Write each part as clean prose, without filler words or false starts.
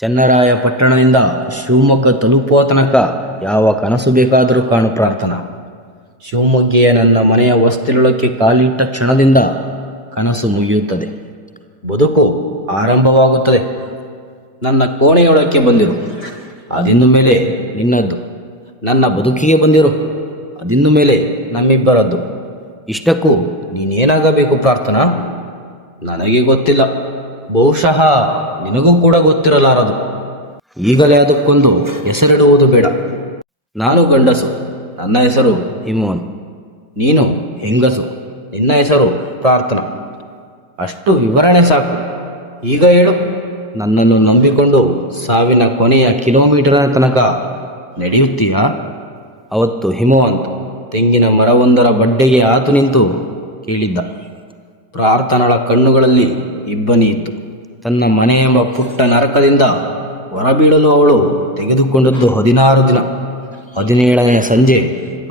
ಚನ್ನರಾಯಪಟ್ಟಣದಿಂದ ಶಿವಮೊಗ್ಗ ತಲುಪುವ ತನಕ ಯಾವ ಕನಸು ಬೇಕಾದರೂ ಕಾಣು ಪ್ರಾರ್ಥನಾ. ಶಿವಮೊಗ್ಗೆಯ ನನ್ನ ಮನೆಯ ಹೊಸ್ತಿಲೊಳಕ್ಕೆ ಕಾಲಿಟ್ಟ ಕ್ಷಣದಿಂದ ಕನಸು ಮುಗಿಯುತ್ತದೆ, ಬದುಕು ಆರಂಭವಾಗುತ್ತದೆ. ನನ್ನ ಕೋಣೆಯೊಳಕ್ಕೆ ಬಂದಿರು, ಅದಿನ್ನು ಮೇಲೆ ನಿನ್ನದ್ದು. ನನ್ನ ಬದುಕಿಗೆ ಬಂದಿರು, ಅದಿನ್ನು ಮೇಲೆ ನಮ್ಮಿಬ್ಬರದ್ದು. ಇಷ್ಟಕ್ಕೂ ನೀನೇನಾಗಬೇಕು ಪ್ರಾರ್ಥನಾ? ನನಗೆ ಗೊತ್ತಿಲ್ಲ, ಬಹುಶಃ ನಿನಗೂ ಕೂಡ ಗೊತ್ತಿರಲಾರದು. ಈಗಲೇ ಅದಕ್ಕೊಂದು ಹೆಸರಿಡುವುದು ಬೇಡ. ನಾನು ಗಂಡಸು, ನನ್ನ ಹೆಸರು ಹಿಮೋನ್. ನೀನು ಹೆಂಗಸು, ನಿನ್ನ ಹೆಸರು ಪ್ರಾರ್ಥನಾ. ಅಷ್ಟು ವಿವರಣೆ ಸಾಕು. ಈಗ ಹೇಳು, ನನ್ನನ್ನು ನಂಬಿಕೊಂಡು ಸಾವಿನ ಕೊನೆಯ ಕಿಲೋಮೀಟರ್ನ ತನಕ ನಡೆಯುತ್ತೀಯಾ? ಅವತ್ತು ಹಿಮವಂತ್ ತೆಂಗಿನ ಮರವೊಂದರ ಬಡ್ಡೆಗೆ ಆತು ನಿಂತು ಕೇಳಿದ್ದ. ಪ್ರಾರ್ಥನಳ ಕಣ್ಣುಗಳಲ್ಲಿ ಇಬ್ಬನಿ ಇತ್ತು. ತನ್ನ ಮನೆ ಎಂಬ ಪುಟ್ಟ ನರಕದಿಂದ ಹೊರಬೀಳಲು ಅವಳು ತೆಗೆದುಕೊಂಡದ್ದು 16 ದಿನ. 17ನೆಯ ಸಂಜೆ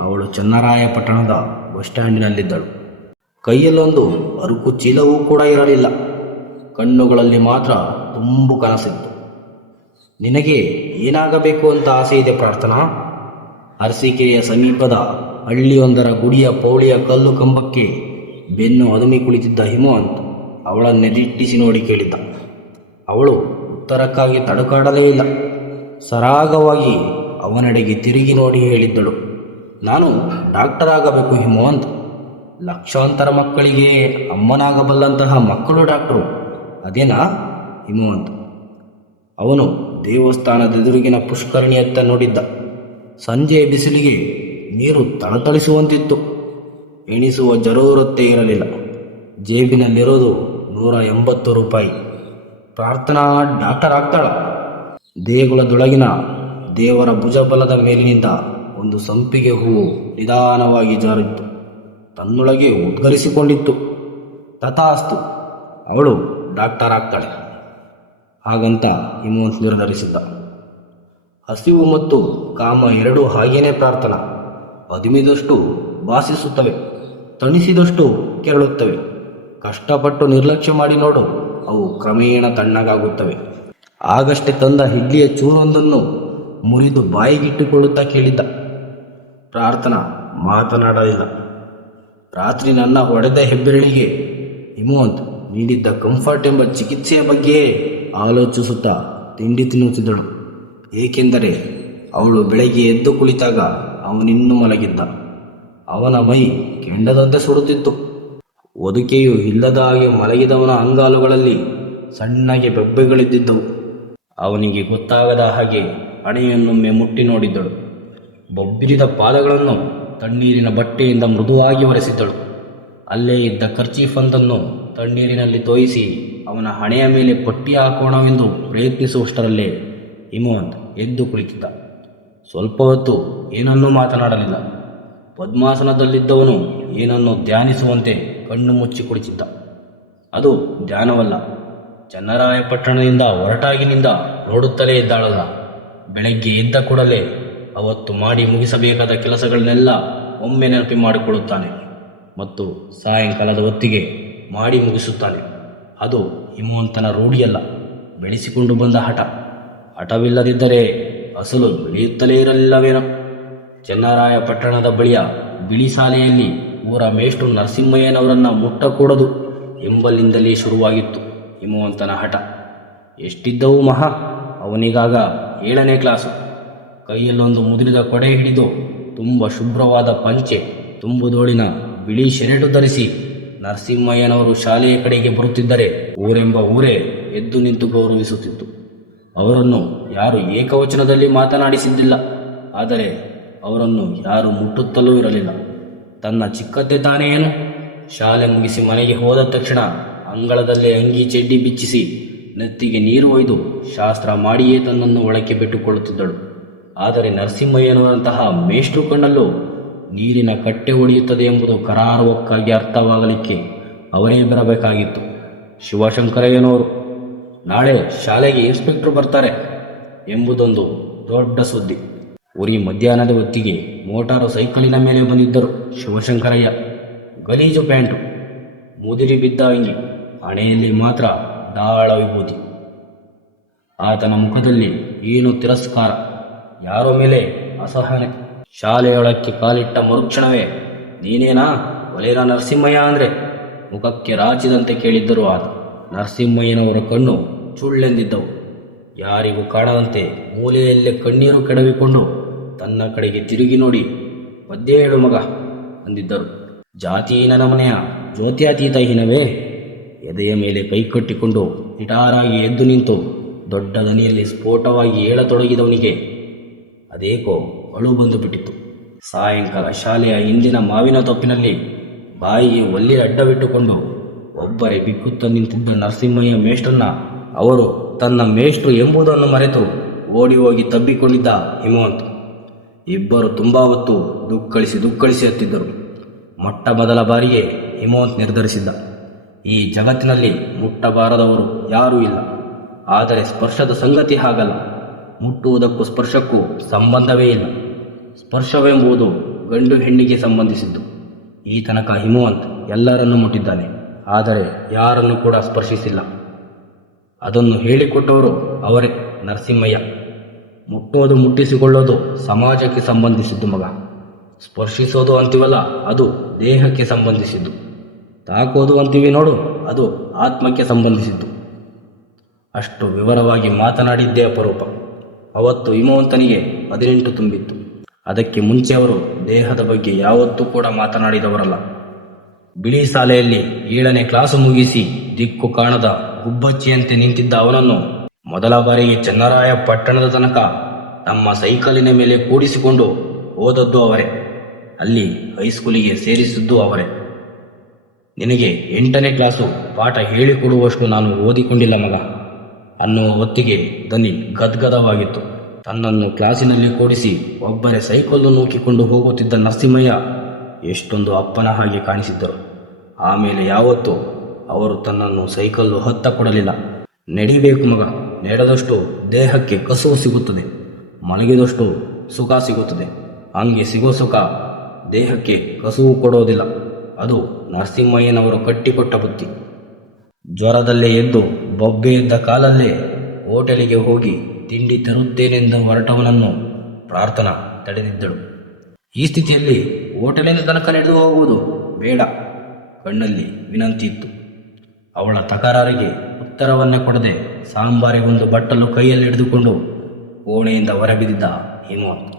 ಅವಳು ಚನ್ನರಾಯಪಟ್ಟಣದ ಬಸ್ ಸ್ಟ್ಯಾಂಡಿನಲ್ಲಿದ್ದಳು. ಕೈಯಲ್ಲೊಂದು ಅರುಕು ಚೀಲವೂ ಕೂಡ ಇರಲಿಲ್ಲ. ಕಣ್ಣುಗಳಲ್ಲಿ ಮಾತ್ರ ತುಂಬು ಕನಸಿತ್ತು. ನಿನಗೆ ಏನಾಗಬೇಕು ಅಂತ ಆಸೆ ಇದೆ ಪ್ರಾರ್ಥನಾ? ಅರಸೀಕೆರೆಯ ಸಮೀಪದ ಹಳ್ಳಿಯೊಂದರ ಗುಡಿಯ ಪೌಳಿಯ ಕಲ್ಲು ಕಂಬಕ್ಕೆ ಬೆನ್ನು ಅದುಮಿ ಕುಳಿತಿದ್ದ ಹಿಮವಂತ್ ಅವಳನ್ನೇ ದಿಟ್ಟಿಸಿ ನೋಡಿ ಕೇಳಿದ್ದ. ಅವಳು ಉತ್ತರಕ್ಕಾಗಿ ತಡುಕಾಡಲೇ ಇಲ್ಲ. ಸರಾಗವಾಗಿ ಅವನೆಡೆಗೆ ತಿರುಗಿ ನೋಡಿ ಹೇಳಿದ್ದಳು, ನಾನು ಡಾಕ್ಟರ್ ಆಗಬೇಕು ಹಿಮವಂತ್. ಲಕ್ಷಾಂತರ ಮಕ್ಕಳಿಗೆ ಅಮ್ಮನಾಗಬಲ್ಲಂತಹ ಮಕ್ಕಳು ಡಾಕ್ಟರು, ಅದೇನಾ ಹಿಮವಂತ್? ಅವನು ದೇವಸ್ಥಾನದ ಎದುರಿಗಿನ ಪುಷ್ಕರಣಿಯತ್ತ ನೋಡಿದ್ದ. ಸಂಜೆಯ ಬಿಸಿಲಿಗೆ ನೀರು ತಳತಳಿಸುವಂತಿತ್ತು. ಎಣಿಸುವ ಜರೂರತ್ತೇ ಇರಲಿಲ್ಲ. ಜೇಬಿನಲ್ಲಿರೋದು 180 ರೂಪಾಯಿ. ಪ್ರಾರ್ಥನಾ ಡಾಕ್ಟರ್ ಆಗ್ತಾಳ? ದೇಗುಲದೊಳಗಿನ ದೇವರ ಭುಜಬಲದ ಮೇಲಿನಿಂದ ಒಂದು ಸಂಪಿಗೆ ಹೂವು ನಿಧಾನವಾಗಿ ಜಾರಿತ್ತು. ತನ್ನೊಳಗೆ ಉದ್ಗರಿಸಿಕೊಂಡಿತ್ತು, ತಥಾಸ್ತು, ಅವಳು ಡಾಕ್ಟರ್ ಆಗ್ತಾಳೆ. ಹಾಗಂತ ಹಿಮವಂತ್ ನಿರ್ಧರಿಸಿದ್ದ. ಹಸಿವು ಮತ್ತು ಕಾಮ ಎರಡೂ ಹಾಗೇನೆ ಪ್ರಾರ್ಥನಾ. ಅದುಮಿದಷ್ಟು ಭಾಸಿಸುತ್ತವೆ, ತಣಿಸಿದಷ್ಟು ಕೆರಳುತ್ತವೆ. ಕಷ್ಟಪಟ್ಟು ನಿರ್ಲಕ್ಷ್ಯ ಮಾಡಿ ನೋಡು, ಅವು ಕ್ರಮೇಣ ತಣ್ಣಗಾಗುತ್ತವೆ. ಆಗಷ್ಟೇ ತಂದ ಇಡ್ಲಿಯ ಚೂರೊಂದನ್ನು ಮುರಿದು ಬಾಯಿಗಿಟ್ಟುಕೊಳ್ಳುತ್ತಾ ಕೇಳಿದ್ದ. ಪ್ರಾರ್ಥನಾ ಮಾತನಾಡಲಿಲ್ಲ. ರಾತ್ರಿ ನನ್ನ ಹೊಡೆದ ಹೆಬ್ಬೆರಳಿಗೆ ಹಿಮವಂತ್ ನೀಡಿದ್ದ ಕಂಫರ್ಟ್ ಎಂಬ ಚಿಕಿತ್ಸೆಯ ಬಗ್ಗೆಯೇ ಆಲೋಚಿಸುತ್ತಾ ತಿಂಡಿ ತಿನ್ನುತ್ತಿದ್ದಳು. ಏಕೆಂದರೆ ಅವಳು ಬೆಳಗ್ಗೆ ಎದ್ದು ಕುಳಿತಾಗ ಅವನಿನ್ನೂ ಮಲಗಿದ್ದ. ಅವನ ಮೈ ಕೆಂಡದಂತೆ ಸುಡುತ್ತಿತ್ತು. ಒದುಕೆಯು ಇಲ್ಲದ ಹಾಗೆ ಮಲಗಿದವನ ಅಂಗಾಲುಗಳಲ್ಲಿ ಸಣ್ಣಗೆ ಬೆಬ್ಬೆಗಳಿದ್ದಿದ್ದವು. ಅವನಿಗೆ ಗೊತ್ತಾಗದ ಹಾಗೆ ಹಣೆಯನ್ನೊಮ್ಮೆ ಮುಟ್ಟಿ ನೋಡಿದ್ದಳು. ಬೊಬ್ಬಿರಿದ ಪಾದಗಳನ್ನು ತಣ್ಣೀರಿನ ಬಟ್ಟೆಯಿಂದ ಮೃದುವಾಗಿ ಒರೆಸಿದ್ದಳು. ಅಲ್ಲೇ ಇದ್ದ ಕರ್ಚೀಫೊಂದನ್ನು ತಣ್ಣೀರಿನಲ್ಲಿ ತೋಯಿಸಿ ಅವನ ಹಣೆಯ ಮೇಲೆ ಪಟ್ಟಿ ಹಾಕೋಣವೆಂದು ಪ್ರಯತ್ನಿಸುವಷ್ಟರಲ್ಲೇ ಹಿಮವಂತ್ ಎದ್ದು ಕುಳಿತಿದ್ದ. ಸ್ವಲ್ಪ ಹೊತ್ತು ಏನನ್ನೂ ಮಾತನಾಡಲಿಲ್ಲ. ಪದ್ಮಾಸನದಲ್ಲಿದ್ದವನು ಏನನ್ನೋ ಧ್ಯಾನಿಸುವಂತೆ ಕಣ್ಣು ಮುಚ್ಚಿ ಕುಳಿತಿದ್ದ. ಅದು ಧ್ಯಾನವಲ್ಲ, ಚನ್ನರಾಯಪಟ್ಟಣದಿಂದ ಹೊರಟಾಗಿನಿಂದ ನೋಡುತ್ತಲೇ ಇದ್ದಾಳಲ್ಲ. ಬೆಳಗ್ಗೆ ಎದ್ದ ಕೂಡಲೇ ಅವತ್ತು ಮಾಡಿ ಮುಗಿಸಬೇಕಾದ ಕೆಲಸಗಳನ್ನೆಲ್ಲ ಒಮ್ಮೆ ನೆನಪು ಮಾಡಿಕೊಳ್ಳುತ್ತಾನೆ ಮತ್ತು ಸಾಯಂಕಾಲದ ಹೊತ್ತಿಗೆ ಮಾಡಿ ಮುಗಿಸುತ್ತಾನೆ. ಅದು ಹಿಮವಂತನ ರೂಢಿಯಲ್ಲ, ಬೆಳೆಸಿಕೊಂಡು ಬಂದ ಹಠ. ಹಠವಿಲ್ಲದಿದ್ದರೆ ಅಸಲು ಬೆಳೆಯುತ್ತಲೇ ಇರಲಿಲ್ಲವೇನೋ. ಚನ್ನರಾಯಪಟ್ಟಣದ ಬಳಿಯ ಬಿಳಿ ಶಾಲೆಯಲ್ಲಿ ಊರ ಮೇಷ್ಟ್ರು ನರಸಿಂಹಯ್ಯನವರನ್ನು ಮುಟ್ಟಕೂಡದು ಎಂಬಲ್ಲಿಂದಲೇ ಶುರುವಾಗಿತ್ತು ಹಿಮವಂತನ ಹಠ. ಎಷ್ಟಿದ್ದವು ಮಹಾ, ಅವನಿಗಾಗ 7ನೇ ಕ್ಲಾಸು. ಕೈಯಲ್ಲೊಂದು ಮುದುರಿದ ಕೊಡೆ ಹಿಡಿದು ತುಂಬ ಶುಭ್ರವಾದ ಪಂಚೆ, ತುಂಬುದೋಳಿನ ಬಿಳಿ ಶೆರೆಟು ಧರಿಸಿ ನರಸಿಂಹಯ್ಯನವರು ಶಾಲೆಯ ಕಡೆಗೆ ಬರುತ್ತಿದ್ದರೆ ಊರೆಂಬ ಊರೇ ಎದ್ದು ನಿಂತು ಗೌರವಿಸುತ್ತಿತ್ತು. ಅವರನ್ನು ಯಾರು ಏಕವಚನದಲ್ಲಿ ಮಾತನಾಡಿಸಿದ್ದಿಲ್ಲ, ಆದರೆ ಅವರನ್ನು ಯಾರು ಮುಟ್ಟುತ್ತಲೂ ಇರಲಿಲ್ಲ. ತನ್ನ ಚಿಕ್ಕತ್ತೆ ತಾನೇ ಏನು. ಶಾಲೆ ಮುಗಿಸಿ ಮನೆಗೆ ಹೋದ ತಕ್ಷಣ ಅಂಗಳದಲ್ಲೇ ಅಂಗಿ ಚಡ್ಡಿ ಬಿಚ್ಚಿಸಿ ನೆತ್ತಿಗೆ ನೀರು ಒಯ್ದು ಶಾಸ್ತ್ರ ಮಾಡಿಯೇ ತನ್ನನ್ನು ಒಳಕ್ಕೆ ಬಿಟ್ಟುಕೊಳ್ಳುತ್ತಿದ್ದಳು. ಆದರೆ ನರಸಿಂಹಯ್ಯನವರಂತಹ ಮೇಷ್ಟ್ರು ಕಣ್ಣಲ್ಲೂ ನೀರಿನ ಕಟ್ಟೆ ಒಡೆಯುತ್ತದೆ ಎಂಬುದು ಕರಾರುವಕ್ಕಾಗಿ ಅರ್ಥವಾಗಲಿಕ್ಕೆ ಅವರೇ ಬರಬೇಕಾಗಿತ್ತು. ಶಿವಶಂಕರಯ್ಯನವರು ನಾಳೆ ಶಾಲೆಗೆ ಇನ್ಸ್ಪೆಕ್ಟರ್ ಬರ್ತಾರೆ ಎಂಬುದೊಂದು ದೊಡ್ಡ ಸುದ್ದಿ. ಉರಿ ಮಧ್ಯಾಹ್ನದ ಹೊತ್ತಿಗೆ ಮೋಟಾರು ಸೈಕಲಿನ ಮೇಲೆ ಬಂದಿದ್ದರು ಶಿವಶಂಕರಯ್ಯ. ಗಲೀಜು ಪ್ಯಾಂಟು, ಮುದಿರಿ ಬಿದ್ದ ಅಂಗಿ, ಹಣೆಯಲ್ಲಿ ಮಾತ್ರ ದಾಳ ವಿಭೂತಿ. ಆತನ ಮುಖದಲ್ಲಿ ಏನು ತಿರಸ್ಕಾರ, ಯಾರೋ ಮೇಲೆ ಅಸಹನೆ. ಶಾಲೆಯೊಳಕ್ಕೆ ಕಾಲಿಟ್ಟ ಮರುಕ್ಷಣವೇ ನೀನೇನಾ ಒಲೆರ ನರಸಿಂಹಯ್ಯ ಅಂದರೆ ಮುಖಕ್ಕೆ ರಾಚಿದಂತೆ ಕೇಳಿದ್ದರು ಆತ. ನರಸಿಂಹಯ್ಯನವರ ಕಣ್ಣು ಚುಳ್ಳೆಂದಿದ್ದವು. ಯಾರಿಗೂ ಕಾಣದಂತೆ ಮೂಲೆಯಲ್ಲೇ ಕಣ್ಣೀರು ಕೆಡವಿಕೊಂಡು ತನ್ನ ಕಡೆಗೆ ತಿರುಗಿ ನೋಡಿ, ಒದ್ದೆ ಹೇಳು ಮಗ ಅಂದಿದ್ದರು. ಜಾತಿಹೀನ ಮನೆಯ ಜ್ಯೋತ್ಯಾತೀತ ಹೀನವೇ? ಎದೆಯ ಮೇಲೆ ಕೈ ಕಟ್ಟಿಕೊಂಡು ನಿಟಾರಾಗಿ ಎದ್ದು ನಿಂತು ದೊಡ್ಡ ದನಿಯಲ್ಲಿ ಸ್ಫೋಟವಾಗಿ ಏಳತೊಡಗಿದವನಿಗೆ ಅದೇಕೋ ಅಳು ಬಂದು ಬಿಟ್ಟಿತು. ಸಾಯಂಕಾಲ ಶಾಲೆಯ ಹಿಂದಿನ ಮಾವಿನ ತೊಪ್ಪಿನಲ್ಲಿ ಬಾಯಿಗೆ ಒಲ್ಲಿ ಅಡ್ಡವಿಟ್ಟುಕೊಂಡು ಒಬ್ಬರೇ ಬಿಕ್ಕುತ್ತ ನಿಂತಿದ್ದ ನರಸಿಂಹಯ್ಯ ಮೇಷ್ಟ್ರನ್ನ ಅವರು ತನ್ನ ಮೇಷ್ಟ್ರು ಎಂಬುದನ್ನು ಮರೆತು ಓಡಿ ಹೋಗಿ ತಬ್ಬಿಕೊಂಡಿದ್ದ ಹಿಮವಂತ್ ಇಬ್ಬರು ತುಂಬ ಹೊತ್ತು ದುಕ್ಕಳಿಸಿ ಹತ್ತಿದ್ದರು. ಮೊಟ್ಟ ಮೊದಲ ಬಾರಿಗೆ ಹಿಮವಂತ್ ನಿರ್ಧರಿಸಿದ್ದ, ಈ ಜಗತ್ತಿನಲ್ಲಿ ಮುಟ್ಟಬಾರದವರು ಯಾರೂ ಇಲ್ಲ. ಆದರೆ ಸ್ಪರ್ಶದ ಸಂಗತಿ ಹಾಗಲ್ಲ. ಮುಟ್ಟುವುದಕ್ಕೂ ಸ್ಪರ್ಶಕ್ಕೂ ಸಂಬಂಧವೇ ಇಲ್ಲ. ಸ್ಪರ್ಶವೆಂಬುದು ಗಂಡು ಹೆಣ್ಣಿಗೆ ಸಂಬಂಧಿಸಿದ್ದು. ಈ ತನಕ ಹಿಮವಂತ್ ಎಲ್ಲರನ್ನೂ ಮುಟ್ಟಿದ್ದಾನೆ, ಆದರೆ ಯಾರನ್ನು ಕೂಡ ಸ್ಪರ್ಶಿಸಿಲ್ಲ. ಅದನ್ನು ಹೇಳಿಕೊಟ್ಟವರು ಅವರೇ ನರಸಿಂಹಯ್ಯ. ಮುಟ್ಟೋದು ಮುಟ್ಟಿಸಿಕೊಳ್ಳೋದು ಸಮಾಜಕ್ಕೆ ಸಂಬಂಧಿಸಿದ್ದು ಮಗ. ಸ್ಪರ್ಶಿಸೋದು ಅಂತೀವಲ್ಲ, ಅದು ದೇಹಕ್ಕೆ ಸಂಬಂಧಿಸಿದ್ದು. ತಾಕೋದು ಅಂತೀವಿ ನೋಡು, ಅದು ಆತ್ಮಕ್ಕೆ ಸಂಬಂಧಿಸಿದ್ದು. ಅಷ್ಟು ವಿವರವಾಗಿ ಮಾತನಾಡಿದ್ದೇ ಅಪರೂಪ. ಅವತ್ತು ಹಿಮವಂತನಿಗೆ 18 ತುಂಬಿತ್ತು. ಅದಕ್ಕೆ ಮುಂಚೆ ಅವರು ದೇಹದ ಬಗ್ಗೆ ಯಾವತ್ತೂ ಕೂಡ ಮಾತನಾಡಿದವರಲ್ಲ. ಬಿಳಿ ಶಾಲೆಯಲ್ಲಿ 7ನೇ ಕ್ಲಾಸು ಮುಗಿಸಿ ದಿಕ್ಕು ಕಾಣದ ಗುಬ್ಬಚ್ಚಿಯಂತೆ ನಿಂತಿದ್ದ ಅವನನ್ನು ಮೊದಲ ಬಾರಿಗೆ ಚನ್ನರಾಯ ಪಟ್ಟಣದ ತನಕ ತಮ್ಮ ಸೈಕಲಿನ ಮೇಲೆ ಕೂಡಿಸಿಕೊಂಡು ಓದದ್ದು ಅವರೇ. ಅಲ್ಲಿ ಹೈಸ್ಕೂಲಿಗೆ ಸೇರಿಸಿದ್ದು ಅವರೇ. ನಿನಗೆ 8ನೇ ಕ್ಲಾಸು ಪಾಠ ಹೇಳಿಕೊಡುವಷ್ಟು ನಾನು ಓದಿಕೊಂಡಿಲ್ಲ ಮಗ ಅನ್ನುವ ಹೊತ್ತಿಗೆ ದನಿ ಗದ್ಗದವಾಗಿತ್ತು. ತನ್ನನ್ನು ಕ್ಲಾಸಿನಲ್ಲಿ ಕೂಡಿಸಿ ಒಬ್ಬರೇ ಸೈಕಲ್ಲು ನೂಕಿಕೊಂಡು ಹೋಗುತ್ತಿದ್ದ ನರಸಿಂಹಯ್ಯ ಎಷ್ಟೊಂದು ಅಪ್ಪನ ಹಾಗೆ ಕಾಣಿಸಿದ್ದರು. ಆಮೇಲೆ ಯಾವತ್ತೂ ಅವರು ತನ್ನನ್ನು ಸೈಕಲ್ಲು ಹತ್ತ ಕೊಡಲಿಲ್ಲ. ನಡಿಬೇಕು ಮಗ, ನಡೆದಷ್ಟು ದೇಹಕ್ಕೆ ಕಸುವು ಸಿಗುತ್ತದೆ, ಮಲಗಿದಷ್ಟು ಸುಖ ಸಿಗುತ್ತದೆ. ಹಂಗೆ ಸಿಗೋ ಸುಖ ದೇಹಕ್ಕೆ ಕಸುವು ಕೊಡೋದಿಲ್ಲ. ಅದು ನರಸಿಂಹಯ್ಯನವರು ಕಟ್ಟಿಕೊಟ್ಟ ಬುತ್ತಿ. ಜ್ವರದಲ್ಲೇ ಎದ್ದು ಬೊಬ್ಬೆ ಇದ್ದ ಕಾಲಲ್ಲೇ ಹೋಟೆಲಿಗೆ ಹೋಗಿ ತಿಂಡಿ ತರುತ್ತೇನೆಂದು ಹೊರಟವನನ್ನು ಪ್ರಾರ್ಥನಾ ತಡೆದಿದ್ದಳು. ಈ ಸ್ಥಿತಿಯಲ್ಲಿ ಹೋಟೆಲಿನ ತನಕ ನಡೆದು ಹೋಗುವುದು ಬೇಡ. ಕಣ್ಣಲ್ಲಿ ವಿನಂತಿ ಇತ್ತು. ಅವಳ ತಕರಾರಿಗೆ ಉತ್ತರವನ್ನೇ ಕೊಡದೆ ಸಾಂಬಾರಿಗೊಂದು ಬಟ್ಟಲು ಕೈಯಲ್ಲಿ ಹಿಡಿದುಕೊಂಡು ಕೋಣೆಯಿಂದ ಹೊರಬಿದ್ದಿದ್ದ ಹಿಮವಂತ್.